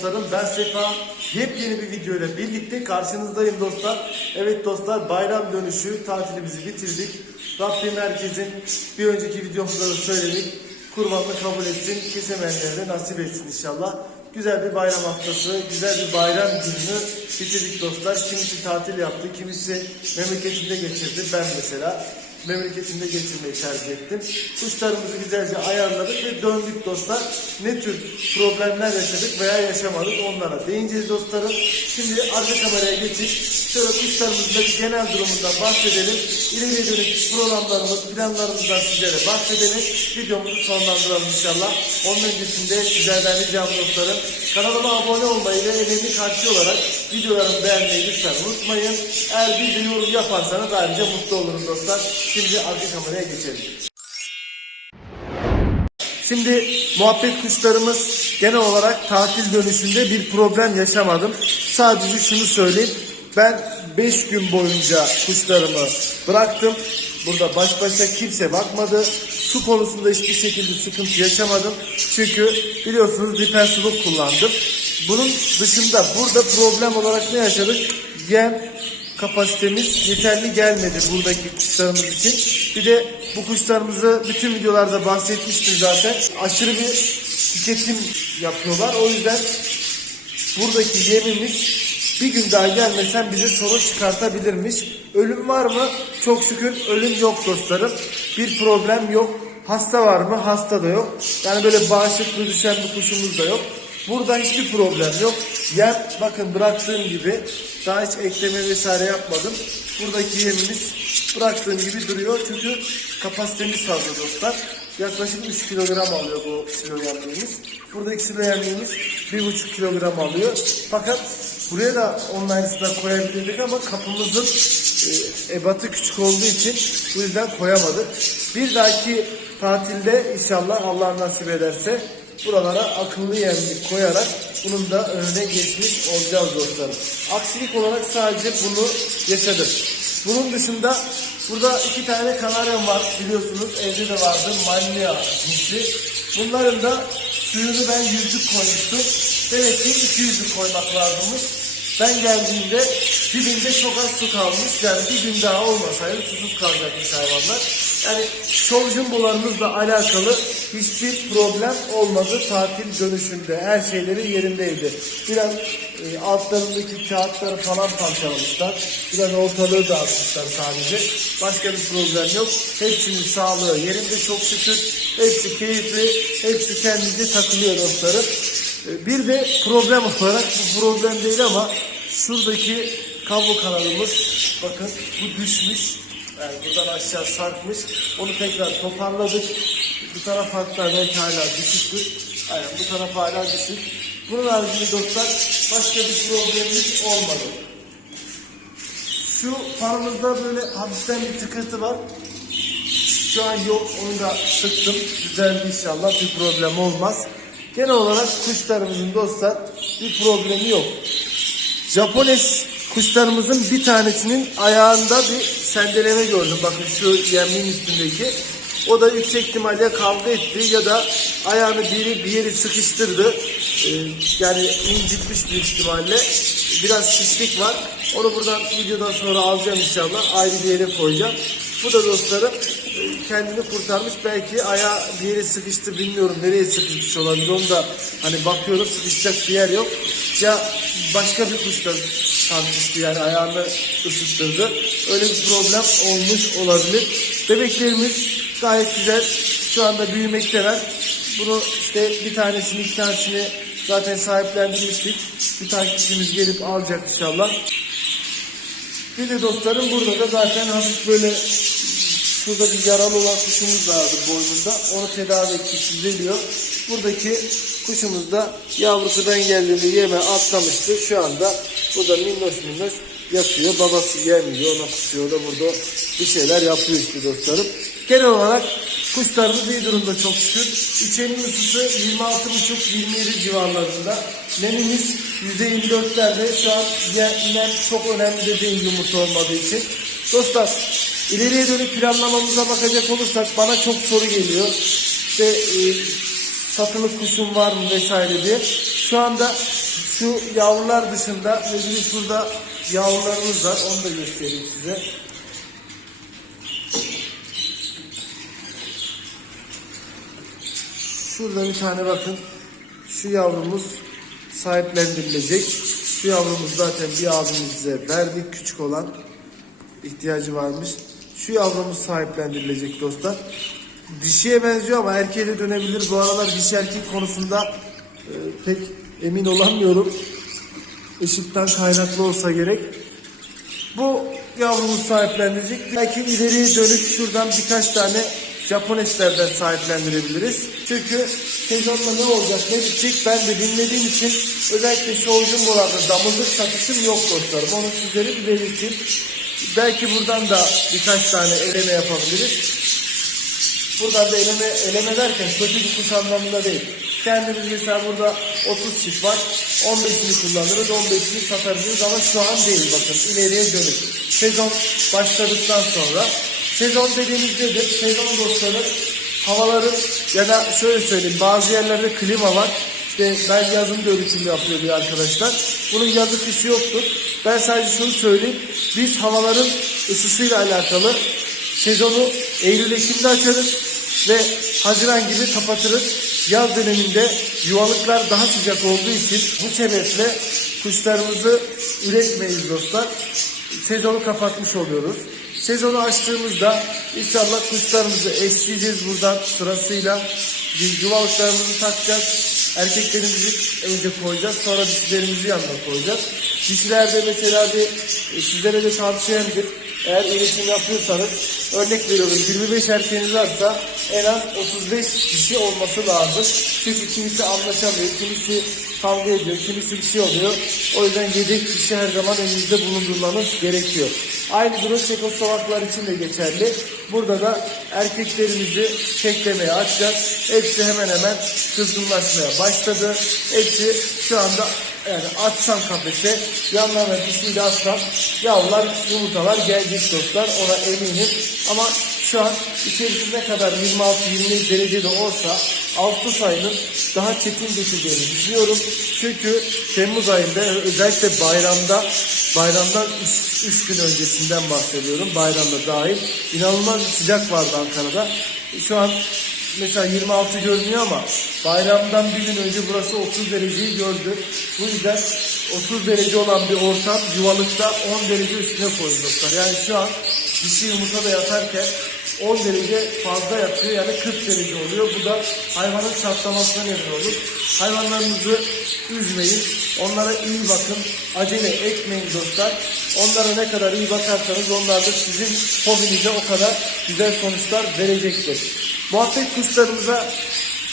dostlarım. Ben Sefa. Yepyeni bir video ile birlikte karşınızdayım dostlar. Evet dostlar bayram dönüşü tatilimizi bitirdik. Rabbim herkesin bir önceki videomuzda da söyledik. Kurbanını kabul etsin, kesemeyenlere de nasip etsin inşallah. Güzel bir bayram haftası, güzel bir bayram gününü bitirdik dostlar. Kimisi tatil yaptı, kimisi memleketinde geçirdi. Ben mesela memleketinde geçirmeyi tercih ettim. Kuşlarımızı güzelce ayarladık ve döndük dostlar. Ne tür problemler yaşadık veya yaşamadık onlara değineceğiz dostlarım. Şimdi arka kameraya geçip şöyle kuşlarımızın bir genel durumundan bahsedelim. İleriye dönük programlarımız, planlarımızdan sizlere bahsedelim. Videomuzu sonlandıralım inşallah. Onun öncesinde sizlerden ricam dostlarım. Kanalıma abone olmayı ve emeğimi karşı olarak videolarımı beğenmeyi lütfen unutmayın. Eğer bir de yorum yaparsanız ayrıca mutlu olurum dostlar. Şimdi arka kameraya geçelim. Şimdi muhabbet kuşlarımız genel olarak tatil dönüşünde bir problem yaşamadım. Sadece şunu söyleyeyim. Ben 5 gün boyunca kuşlarımı bıraktım. Burada baş başa kimse bakmadı. Su konusunda hiçbir şekilde sıkıntı yaşamadım. Çünkü biliyorsunuz dipensuluk kullandım. Bunun dışında burada problem olarak ne yaşadık? Yem kapasitemiz yeterli gelmedi buradaki kuşlarımız için. Bir de bu kuşlarımızı bütün videolarda bahsetmiştim zaten. Aşırı bir tüketim yapıyorlar. O yüzden buradaki yemimiz bir gün daha gelmesen bize sorun çıkartabilirmiş. Ölüm var mı? Çok şükür ölüm yok dostlarım. Bir problem yok. Hasta var mı? Hasta da yok. Yani böyle bağışıklığı düşen bir kuşumuz da yok. Burada hiçbir problem yok. Yem bakın bıraktığım gibi daha hiç ekleme vesaire yapmadım. Buradaki yemimiz bıraktığım gibi duruyor. Çünkü kapasitemiz fazla dostlar. Yaklaşık 3 kilogram alıyor bu silo yemliğimiz. Buradaki silo yemliğimiz 1,5 kilogram alıyor. Fakat buraya da onun aynısından koyabilirdik ama kapımızın e, ebatı küçük olduğu için bu yüzden koyamadık. Bir dahaki tatilde inşallah Allah nasip ederse buralara akıllı yemlik koyarak bunun da önüne geçmiş olacağız dostlarım. Aksilik olarak sadece bunu yaşadık. Bunun dışında burada iki tane kanaryam var biliyorsunuz evde de vardı Mania cinsi. Bunların da suyunu ben yüzlük koymuştum. Demek ki iki yüzlük koymak lazımmış. Ben geldiğimde dibinde çok az su kalmış. Yani bir gün daha olmasaydı susuz kalacakmış hayvanlar. Yani şov jumbolarımızla alakalı hiçbir problem olmadı tatil dönüşünde. Her şeyleri yerindeydi. Biraz e, altlarındaki kağıtları falan parçalamışlar. Biraz ortalığı dağıtmışlar sadece. Başka bir problem yok. Hepsinin sağlığı yerinde çok şükür. Hepsi keyifli. Hepsi kendince takılıyor dostlarım. E, Bir de problem olarak bu problem değil ama şuradaki kablo kanalımız bakın bu düşmüş. Yani buradan aşağı sarkmış. Onu tekrar toparladık. Bu taraf hatta belki hala düşüktür. Aynen bu taraf hala düşük. Bunun haricinde dostlar başka bir problemimiz olmadı. Şu fanımızda böyle hafiften bir tıkırtı var. Şu an yok. Onu da sıktım. Güzeldi inşallah. Bir problem olmaz. Genel olarak kuşlarımızın dostlar bir problemi yok. Japones kuşlarımızın bir tanesinin ayağında bir sendeleme gördüm. Bakın şu yemliğin üstündeki. O da yüksek ihtimalle kavga etti ya da ayağını biri bir yeri sıkıştırdı. Ee, yani incitmiş büyük ihtimalle. Biraz şişlik var. Onu buradan videodan sonra alacağım inşallah. Ayrı bir yere koyacağım. Bu da dostlarım e, kendini kurtarmış. Belki ayağı bir yere sıkıştı bilmiyorum nereye sıkışmış olabilir. Onu da hani bakıyorum sıkışacak bir yer yok. Ya başka bir kuşla tartıştı yani ayağını ısıttırdı. Öyle bir problem olmuş olabilir. Bebeklerimiz gayet güzel. Şu anda büyümekteler. Bunu işte bir tanesini iki tanesini zaten sahiplendirmiştik. Bir takipçimiz gelip alacak inşallah. Bir de dostlarım burada da zaten hafif böyle şurada bir yaralı olan kuşumuz vardı boynunda. Onu tedavi ettik düzeliyor. Buradaki kuşumuz da yavrusu ben geldiğimde yeme atlamıştı. Şu anda burada minnoş minnoş yatıyor. Babası yemiyor ona kusuyor. Da burada bir şeyler yapıyor işte dostlarım. Genel olarak kuşlarımız iyi durumda çok şükür. İçerinin ısısı 26,5-27 civarlarında. Nemimiz %24'lerde. Şu an nem çok önemli de değil yumurta olmadığı için. Dostlar ileriye dönük planlamamıza bakacak olursak bana çok soru geliyor. İşte e, satılık kuşum var mı vesaire diye. Şu anda Şu yavrular dışında de şurada yavrularımız var. Onu da göstereyim size. Şurada bir tane bakın. Şu yavrumuz sahiplendirilecek. Şu yavrumuz zaten bir abimize verdik küçük olan ihtiyacı varmış. Şu yavrumuz sahiplendirilecek dostlar. Dişiye benziyor ama erkeğe de dönebilir. Bu aralar dişi erkek konusunda e, pek emin olamıyorum. Işıktan kaynaklı olsa gerek. Bu yavrumuz sahiplendirecek. Belki ileriye dönük şuradan birkaç tane Japoneslerden sahiplendirebiliriz. Çünkü sezonda ne olacak ne bitecek ben de bilmediğim için özellikle şu jumbolarda damızlık satışım yok dostlarım. Onu sizlere bir belirteyim. Belki buradan da birkaç tane eleme yapabiliriz. Buradan da eleme, eleme derken kötü bir kuş anlamında değil. Kendimiz mesela burada 30 çift var. 15'ini kullanırız, 15'ini satarız ama şu an değil bakın. ileriye dönük. Sezon başladıktan sonra sezon dediğimiz nedir? Sezon dostları havaların ya da şöyle söyleyeyim bazı yerlerde klima var. İşte ben yazın da üretim yapıyor diye arkadaşlar. Bunun yazı kışı yoktur. Ben sadece şunu söyleyeyim. Biz havaların ısısıyla alakalı Sezonu Eylül-Ekim'de açarız ve Haziran gibi kapatırız. Yaz döneminde yuvalıklar daha sıcak olduğu için bu sebeple kuşlarımızı üretmeyiz dostlar. Sezonu kapatmış oluyoruz. Sezonu açtığımızda inşallah kuşlarımızı esleyeceğiz buradan sırasıyla. Yuvalıklarımızı takacağız. Erkeklerimizi önce koyacağız. Sonra dişilerimizi yanına koyacağız. Dişilerde mesela bir e, sizlere de tavsiyemdir. Eğer üretim yapıyorsanız örnek veriyorum 25 erkeğiniz varsa en az 35 dişi olması lazım. Çünkü kimisi anlaşamıyor, kimisi kavga ediyor, kimisi bir şey oluyor. O yüzden yedek dişi her zaman elinizde bulundurmanız gerekiyor. Aynı durum Çekoslovaklar için de geçerli. Burada da erkeklerimizi çeklemeye açacağız. Hepsi hemen hemen kızgınlaşmaya başladı. Hepsi şu anda yani atsam kafese yanlarına dişiyle atsam yavrular yumurtalar gelecek dostlar ona eminim. Ama şu an içerisi ne kadar 26-27 derecede olsa Ağustos ayının daha çetin geçeceğini düşünüyorum. Çünkü Temmuz ayında özellikle bayramda bayramdan 3 gün öncesinden bahsediyorum. Bayramda dahil. inanılmaz bir sıcak vardı Ankara'da. Şu an mesela 26 görünüyor ama bayramdan bir gün önce burası 30 dereceyi gördü. Bu yüzden 30 derece olan bir ortam yuvalıkta 10 derece üstüne koyun dostlar. Yani şu an dişi yumurta da yatarken 10 derece fazla yatıyor yani 40 derece oluyor. Bu da hayvanın çatlamasına neden olur. Hayvanlarınızı üzmeyin. Onlara iyi bakın. Acele etmeyin dostlar. Onlara ne kadar iyi bakarsanız onlar da sizin hobinize o kadar güzel sonuçlar verecektir. Muhabbet kuşlarımıza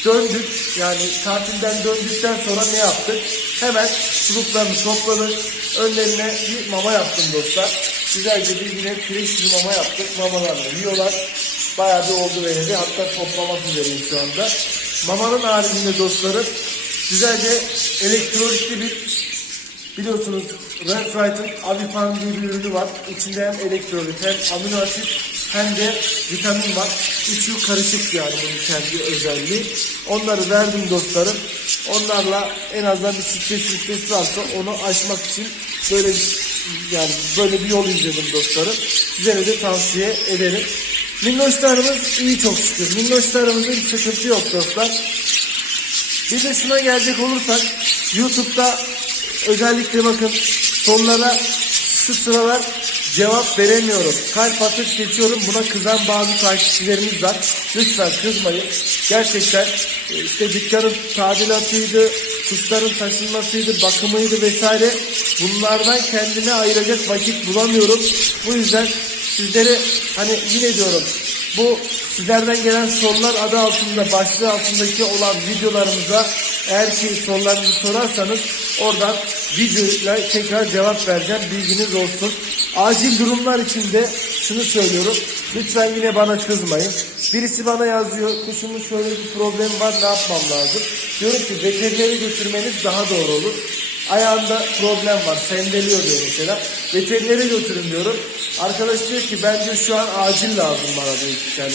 döndük. Yani tatilden döndükten sonra ne yaptık? Hemen suluklarını topladık. Önlerine bir mama yaptım dostlar. Güzelce bir yine fresh bir mama yaptık. Mamalarını yiyorlar. Bayağı bir oldu vereli. Hatta toplamak üzereyim şu anda. Mamanın haricinde dostlarım güzelce elektrolitli bir biliyorsunuz Renfright'ın Avipam diye bir ürünü var. İçinde hem elektrolit hem amino asit hem de vitamin var. Üçü karışık yani bunun kendi özelliği. Onları verdim dostlarım. Onlarla en azından bir stres stres varsa onu aşmak için böyle bir yani böyle bir yol izledim dostlarım. Size de tavsiye ederim. Minnoşlarımız iyi çok şükür. Minnoşlarımızın sıkıntı yok dostlar. Bir de şuna gelecek olursak YouTube'da özellikle bakın sonlara şu sıralar cevap veremiyorum. Kalp atıp geçiyorum. Buna kızan bazı takipçilerimiz var. Lütfen kızmayın. Gerçekten e, işte dükkanın tadilatıydı, kuşların taşınmasıydı, bakımıydı vesaire. Bunlardan kendine ayıracak vakit bulamıyorum. Bu yüzden sizlere hani yine diyorum bu sizlerden gelen sorular adı altında başlığı altındaki olan videolarımıza eğer ki sorularınızı sorarsanız oradan videoyla tekrar cevap vereceğim. Bilginiz olsun. Acil durumlar için de şunu söylüyorum. Lütfen yine bana kızmayın. Birisi bana yazıyor. Kuşumun şöyle bir problemi var. Ne yapmam lazım? Diyorum ki veterinere götürmeniz daha doğru olur. Ayağında problem var. Sendeliyor diyor mesela. Veterinere götürün diyorum. Arkadaş diyor ki ben diyor şu an acil lazım bana diyor. Yani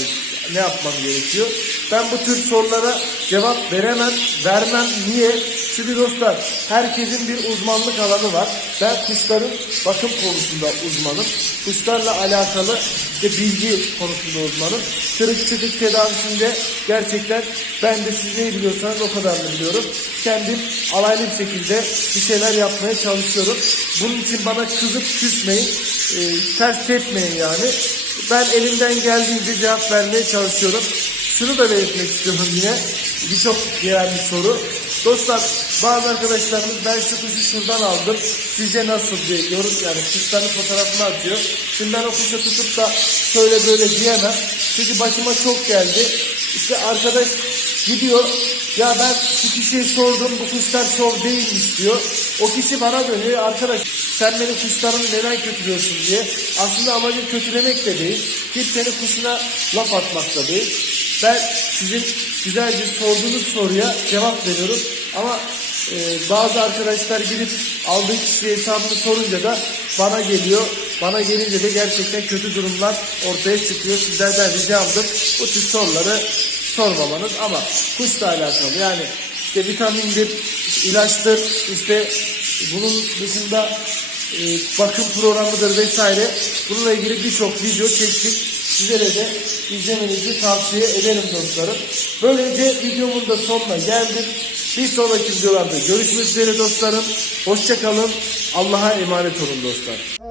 ne yapmam gerekiyor? Ben bu tür sorulara cevap veremem, vermem. Niye? Çünkü dostlar herkesin bir uzmanlık alanı var. Ben kuşların bakım konusunda uzmanım. Kuşlarla alakalı işte bilgi konusunda uzmanım. Kırık çıkık tedavisinde gerçekten ben de siz neyi biliyorsanız o kadarını biliyorum. Kendim alaylı bir şekilde bir şeyler yapmaya çalışıyorum. Bunun için bana kızıp küsmeyin. e, ters tepmeyin yani. Ben elimden geldiğince cevap vermeye çalışıyorum. Şunu da belirtmek istiyorum yine. Birçok diğer bir soru. Dostlar bazı arkadaşlarımız ben şu kuşu şuradan aldım. Sizce nasıl diye yorum yani kuşların fotoğrafını atıyor. Şimdi ben o kuşu tutup da şöyle böyle diyemem. Çünkü başıma çok geldi. İşte arkadaş gidiyor. Ya ben şu kişiye sordum bu kuşlar şov değilmiş diyor. O kişi bana dönüyor. Arkadaş sen benim kuşlarımı neden kötülüyorsun diye. Aslında amacım kötülemek de değil. Kimsenin kuşuna laf atmak da değil. Ben sizin güzel bir sorduğunuz soruya cevap veriyorum. Ama e, bazı arkadaşlar gidip aldığı kişiye hesabını sorunca da bana geliyor. Bana gelince de gerçekten kötü durumlar ortaya çıkıyor. Sizlerden ricamdır bu tür soruları sormamanız ama kuşla alakalı yani işte vitamindir, ilaçtır, işte bunun dışında e, bakım programıdır vesaire. Bununla ilgili birçok video çektik. Sizlere de izlemenizi tavsiye ederim dostlarım. Böylece videomun da sonuna geldim. Bir sonraki videolarda görüşmek üzere dostlarım. Hoşçakalın. Allah'a emanet olun dostlar.